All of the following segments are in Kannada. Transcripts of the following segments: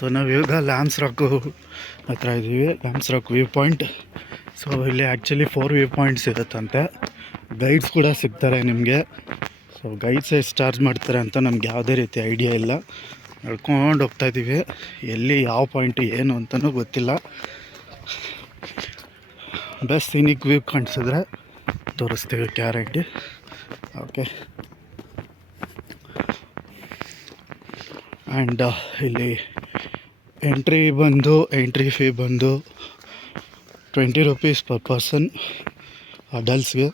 ಸೊ ನಾವೀಗ ಲ್ಯಾಮ್ಸ್ ರಾಕ್ ಹತ್ರ ಇದ್ದೀವಿ. ಲ್ಯಾಮ್ಸ್ ರಾಕ್ ವ್ಯೂ ಪಾಯಿಂಟ್. ಸೊ ಇಲ್ಲಿ ಆ್ಯಕ್ಚುಲಿ 4 ವ್ಯೂ ಪಾಯಿಂಟ್ಸ್ ಇರುತ್ತಂತೆ. ಗೈಡ್ಸ್ ಕೂಡ ಸಿಗ್ತಾರೆ ನಿಮಗೆ. ಸೊ ಗೈಡ್ಸ್ ಎಷ್ಟು ಚಾರ್ಜ್ ಮಾಡ್ತಾರೆ ಅಂತ ನಮ್ಗೆ ಯಾವುದೇ ರೀತಿ ಐಡಿಯಾ ಇಲ್ಲ. ನಡ್ಕೊಂಡು ಹೋಗ್ತಾಯಿದ್ದೀವಿ. ಎಲ್ಲಿ ಯಾವ ಪಾಯಿಂಟು ಏನು ಅಂತಲೂ ಗೊತ್ತಿಲ್ಲ. ಬೆಸ್ಟ್ ಸೀನಿಕ್ ವ್ಯೂ ಕಾಣಿಸಿದ್ರೆ ತೋರಿಸ್ತೀವಿ ಗ್ಯಾರಂಟಿ. ಓಕೆ. ಆ್ಯಂಡ್ ಇಲ್ಲಿ ಎಂಟ್ರಿ ಫೀ ಬಂದು 20 rupees per person. ಅಡಲ್ಟ್ಸ್ಗೆ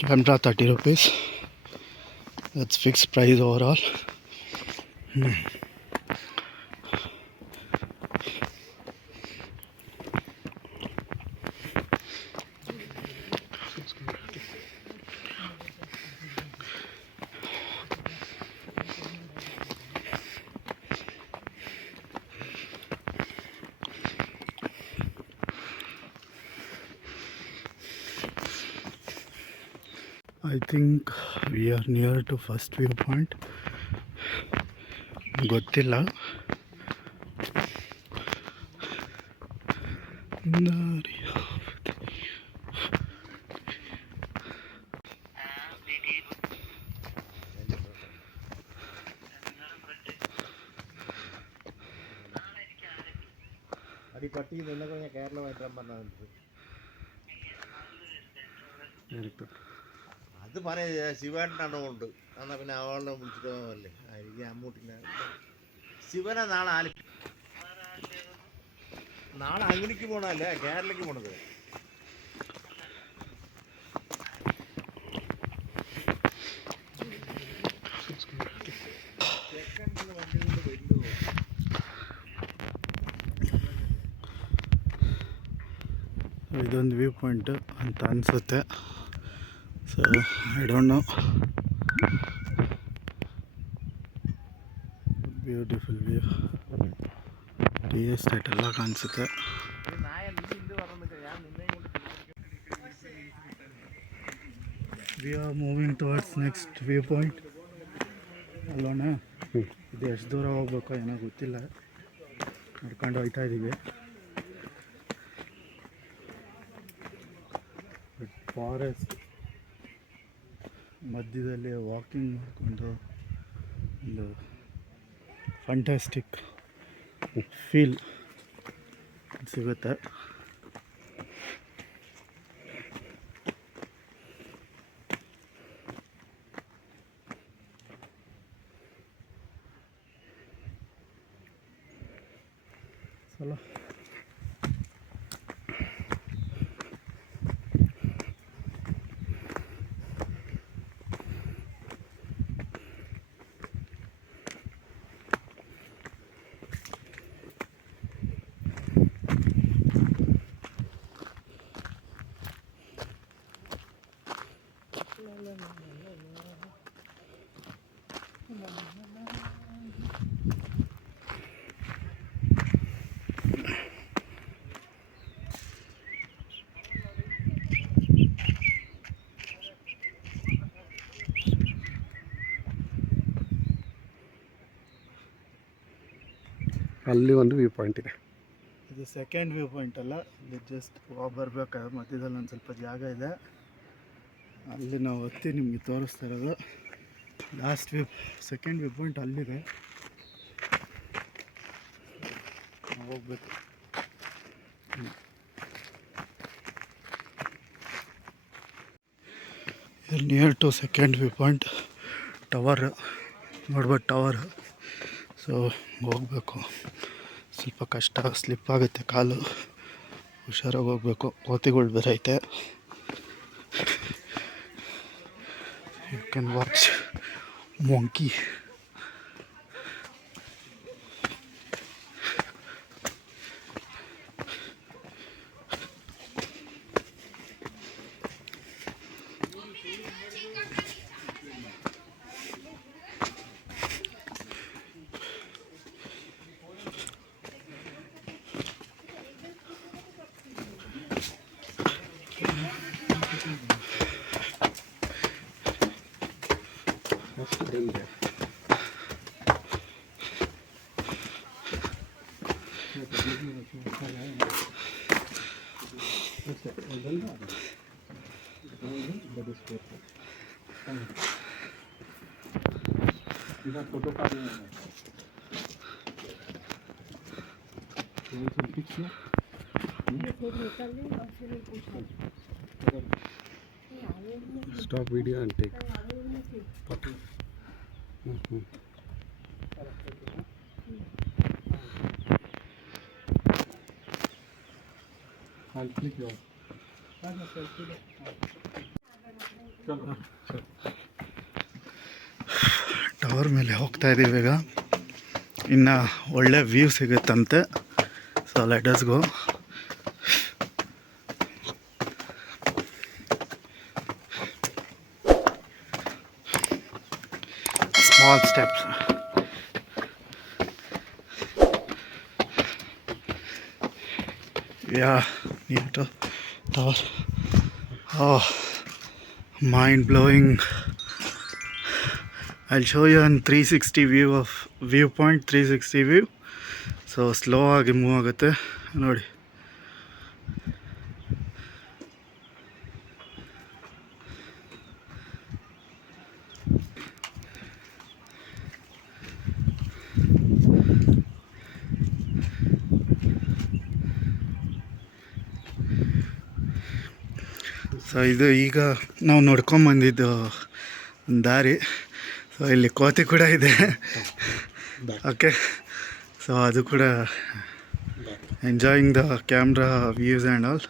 camera 30 rupees. That's fixed price over all. I think we are near to first viewpoint. ಗೊತ್ತಿಲ್ಲ. അത് പറയാ ശിവേട്ടനാണ് കൊണ്ട് എന്നാൽ പിന്നെ അവളെ വിളിച്ചിട്ട് അല്ലേ ആയിരിക്കും അമ്മൂട്ടിനെ. ശിവനെ നാളെ അങ്ങനെക്ക് പോകണല്ലേ, കേരളക്ക് പോണത്. ಇದೊಂದು ವ್ಯೂ ಪಾಯಿಂಟ್ ಅಂತ ಅನಿಸುತ್ತೆ. So I don't know. Beautiful view. Tea estate ಎಲ್ಲ ಕಾಣಿಸುತ್ತೆ. We are moving towards next view point. ಅಲ್ಲೋಣ. ಇದು ಎಷ್ಟು ದೂರ ಹೋಗ್ಬೇಕೋ ಏನೋ ಗೊತ್ತಿಲ್ಲ. ನಡ್ಕೊಂಡು ಹೋಗ್ತಾ ಇದ್ದೀವಿ. ಫಾರೆಸ್ಟ್ ಮಧ್ಯದಲ್ಲಿ ವಾಕಿಂಗ್ ಮಾಡಿಕೊಂಡು ಒಂದು ಫ್ಯಾಂಟಾಸ್ಟಿಕ್ ಫೀಲ್ ಸಿಗುತ್ತೆ. ಸಲ ಅಲ್ಲಿ ಒಂದು ವ್ಯೂ ಪಾಯಿಂಟ್ ಇದೆ. ಇದು ಸೆಕೆಂಡ್ ವ್ಯೂ ಪಾಯಿಂಟ್ ಅಲ್ಲ, ಇಲ್ಲಿ ಜಸ್ಟ್ ಹೋಗಿ ಬರ್ಬೇಕಾದ್ರೆ ಮಧ್ಯದಲ್ಲಿ ಒಂದು ಸ್ವಲ್ಪ ಜಾಗ ಇದೆ. ಅಲ್ಲಿ ನಾವು ಹತ್ತಿ ನಿಮಗೆ ತೋರಿಸ್ತಾ ಇರೋದು. ಲಾಸ್ಟ್ ಸೆಕೆಂಡ್ ವ್ಯೂ ಪಾಯಿಂಟ್ ಅಲ್ಲಿದೆ, ನಾವು ಹೋಗ್ಬೇಕು. Near to second view point tower ನೋಡ್ಬೋದು. ಟವರ್. ಸೊ ಹೋಗಬೇಕು. ಸ್ವಲ್ಪ ಕಷ್ಟ, ಸ್ಲಿಪ್ ಆಗುತ್ತೆ ಕಾಲು, ಹುಷಾರಾಗಿ ಹೋಗ್ಬೇಕು. ಕೋತಿಗಳು ಬೇರೆ ಐತೆ. You can watch monkey. Stop video and take photo. I'll click yours. Tower ಮೇಲೆ ಹೋಗ್ತಾ ಇದ್ದೀವಿ ಈಗ. ಇನ್ನು ಒಳ್ಳೆ ವ್ಯೂ ಸಿಗುತ್ತಂತೆ. So let us go. Small steps. Yeah, near to tower. Oh, mind blowing. I'll show you a 360 view of viewpoint. 360 view. So slow ಆಗಿ ಮೂವ್ ಆಗುತ್ತೆ ನೋಡಿ. ಸೊ ಇದು ಈಗ ನಾವು ನೋಡ್ಕೊಂಬಂದಿದ್ದು ದಾರಿ. ಸೊ ಇಲ್ಲಿ ಕೋತಿ ಕೂಡ ಇದೆ. ಓಕೆ, ಸೊ ಅದು ಕೂಡ enjoying the camera views and all.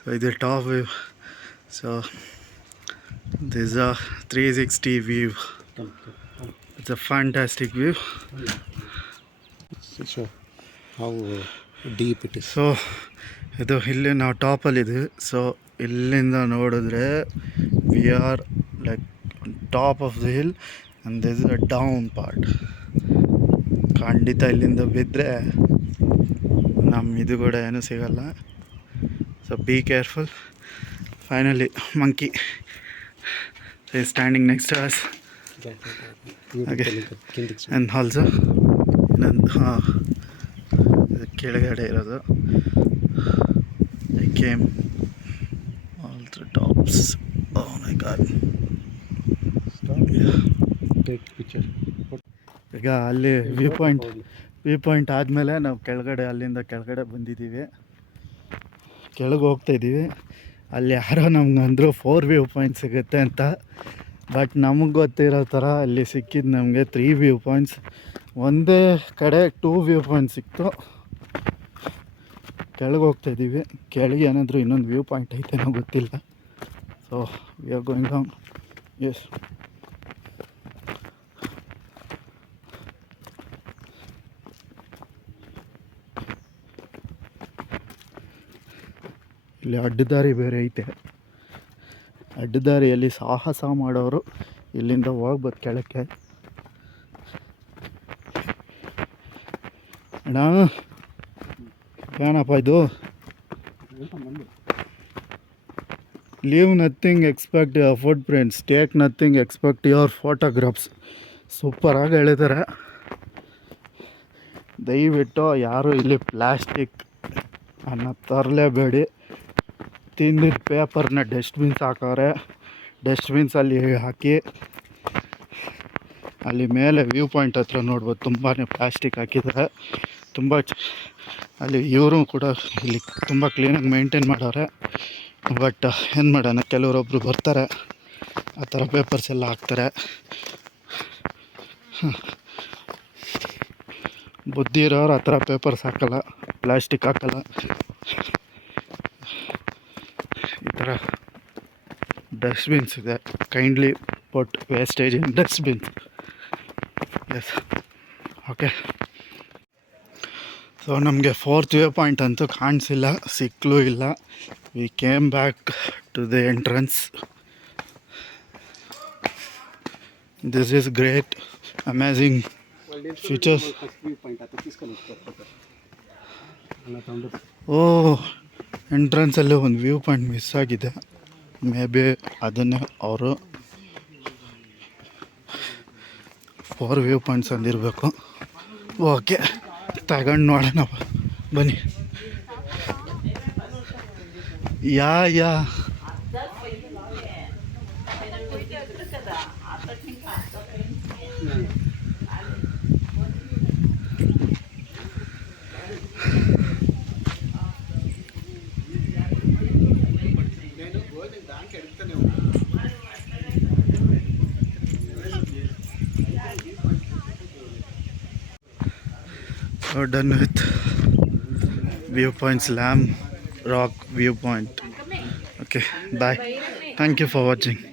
So ಇದು top view. So this a 360 view. It's a fantastic view. Show how deep it is. So ಇದು ಇಲ್ಲಿ ನಾವು ಟಾಪಲ್ಲಿದ್ದೀವಿ. ಸೊ ಇಲ್ಲಿಂದ ನೋಡಿದ್ರೆ we are like top of the hill and this is a down part. ಖಂಡಿತ ಇಲ್ಲಿಂದ ಬಿದ್ದರೆ ನಮ್ಮ ಇದು ಕೂಡ ಏನೂ ಸಿಗಲ್ಲ. So be careful. Finally monkey standing next to us. ಹಾಗೆ ಆ್ಯಂಡ್ ಆಲ್ಸೋ ಇನ್ನೊಂದು ಇದು ಕೆಳಗಡೆ ಇರೋದು. I came all the tops. Oh my god. Stop. Yeah. Take picture. ಈಗ ಅಲ್ಲಿ ವ್ಯೂ ಪಾಯಿಂಟ್ ಆದಮೇಲೆ ನಾವು ಕೆಳಗಡೆ, ಅಲ್ಲಿಂದ ಕೆಳಗಡೆ ಬಂದಿದ್ದೀವಿ. ಕೆಳಗೆ ಹೋಗ್ತಾಯಿದ್ದೀವಿ. ಅಲ್ಲಿ ಯಾರೋ ನಮ್ಗೆ ಅಂದರು 4 ವ್ಯೂ ಪಾಯಿಂಟ್ ಸಿಗುತ್ತೆ ಅಂತ. ಬಟ್ ನಮಗೆ ಗೊತ್ತಿರೋ ಥರ ಅಲ್ಲಿ ಸಿಕ್ಕಿದ್ದು ನಮಗೆ 3 ವ್ಯೂ ಪಾಯಿಂಟ್ಸ್. ಒಂದೇ ಕಡೆ 2 ವ್ಯೂ ಪಾಯಿಂಟ್ ಸಿಕ್ತು. ಕೆಳಗೆ ಹೋಗ್ತಾಯಿದ್ದೀವಿ. ಕೆಳಗೆ ಏನಾದರೂ ಇನ್ನೊಂದು ವ್ಯೂ ಪಾಯಿಂಟ್ ಐತೆನೋ ಗೊತ್ತಿಲ್ಲ. So we are going down. Yes, ಇಲ್ಲಿ ಅಡ್ಡದಾರಿ ಬೇರೆ ಐತೆ. ಅಡ್ಡದಾರಿಯಲ್ಲಿ ಸಾಹಸ ಮಾಡೋರು ಇಲ್ಲಿಂದ ಹೋಗ್ಬೋದು ಕೆಳಕ್ಕೆ. ಅಣ್ಣ ಏನಪ್ಪ ಇದು? Leave nothing, expect your foot prints, take nothing, expect your photographs. ಸೂಪರಾಗಿ ಹೇಳಿದ್ದಾರೆ. ದಯವಿಟ್ಟು ಯಾರು ಇಲ್ಲಿ ಪ್ಲ್ಯಾಸ್ಟಿಕ್ ಅನ್ನ ತರಲೇಬೇಡಿ. ತಿಂದಿದ್ದ ಪೇಪರ್ನ ಡಸ್ಟ್ಬಿನ್ಸ್ ಹಾಕವ್ರೆ. ಡಸ್ಟ್ಬಿನ್ಸಲ್ಲಿ ಹಾಕಿ ಅಲ್ಲಿ ಮೇಲೆ ವ್ಯೂ ಪಾಯಿಂಟ್ ಹತ್ರ ನೋಡ್ಬೋದು ತುಂಬಾ ಪ್ಲ್ಯಾಸ್ಟಿಕ್ ಹಾಕಿದ್ದಾರೆ. ತುಂಬ ಅಲ್ಲಿ ಇವರು ಕೂಡ ಇಲ್ಲಿ ತುಂಬ ಕ್ಲೀನಾಗಿ ಮೇಂಟೈನ್ ಮಾಡೋರೆ. ಬಟ್ ಏನು ಮಾಡೋಣ, ಕೆಲವರೊಬ್ಬರು ಬರ್ತಾರೆ ಆ ಥರ ಪೇಪರ್ಸ್ ಎಲ್ಲ ಹಾಕ್ತಾರೆ. ಬುದ್ಧಿ ಇರೋರು ಆ ಥರ ಪೇಪರ್ಸ್ ಹಾಕಲ್ಲ, ಪ್ಲ್ಯಾಸ್ಟಿಕ್ ಹಾಕಲ್ಲ. ಈ ಥರ ಡಸ್ಟ್ಬಿನ್ಸ್ ಇದೆ. Kindly put wastage in dustbins. Yes, okay. So ನಮಗೆ 4th ವ್ಯೂ ಪಾಯಿಂಟ್ ಅಂತೂ ಕಾಣಿಸಿಲ್ಲ, ಸಿಕ್ಕಲೂ ಇಲ್ಲ. We came back to the entrance. This is great, amazing features. Oh, ಎಂಟ್ರೆನ್ಸಲ್ಲೇ ಒಂದು ವ್ಯೂ ಪಾಯಿಂಟ್ ಮಿಸ್ ಆಗಿದೆ. ಮೇ ಬಿ ಅದನ್ನೇ ಅವರು 4 ವ್ಯೂ ಪಾಯಿಂಟ್ಸ್ ಅಂದಿರಬೇಕು. ಓಕೆ, ತಗೊಂಡು ನೋಡೋಣ ಬನ್ನಿ. ಯಾ So done with viewpoints, Lamb Rock viewpoint. Okay, bye. Thank you for watching.